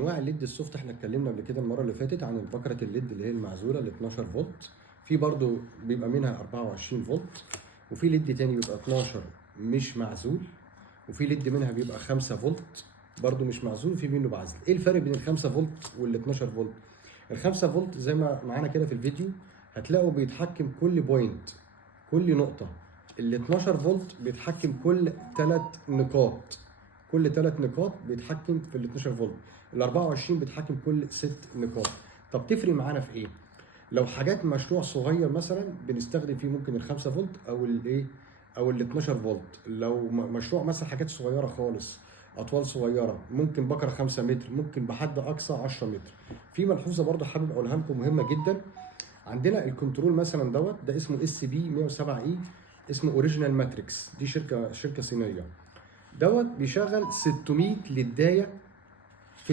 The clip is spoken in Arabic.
انواع الليد السوفت احنا اتكلمنا قبل كده المره اللي فاتت عن بكره الليد اللي هي المعزوله ال 12 فولت. في برضو بيبقى منها 24 فولت، وفي ليد تاني بيبقى 12 مش معزول، وفي ليد منها بيبقى 5 فولت برضو مش معزول، وفي منه بعزل. ايه الفرق بين ال 5 فولت وال 12 فولت؟ ال 5 فولت زي ما معانا كده في الفيديو هتلاقوا بيتحكم كل بوينت، كل نقطه. ال 12 فولت بيتحكم كل 3 نقاط، كل 3 نقاط بيتحكم في ال 12 فولت. ال 24 بيتحكم كل 6 نقاط. طب تفرق معانا في ايه؟ لو حاجات مشروع صغير مثلا بنستخدم فيه ممكن ال 5 فولت او الايه او ال 12 فولت. لو مشروع مثلا حاجات صغيره خالص، اطوال صغيره، ممكن بكره 5 متر، ممكن بحد اقصى 10 متر. في ملحوظه برضو حابب اقولها لكم مهمه جدا. عندنا الكنترول مثلا ده اسمه اس بي 107 اي، اسمه اوريجينال ماتريكس، دي شركه صينيه. بيشغل 600 للدايه في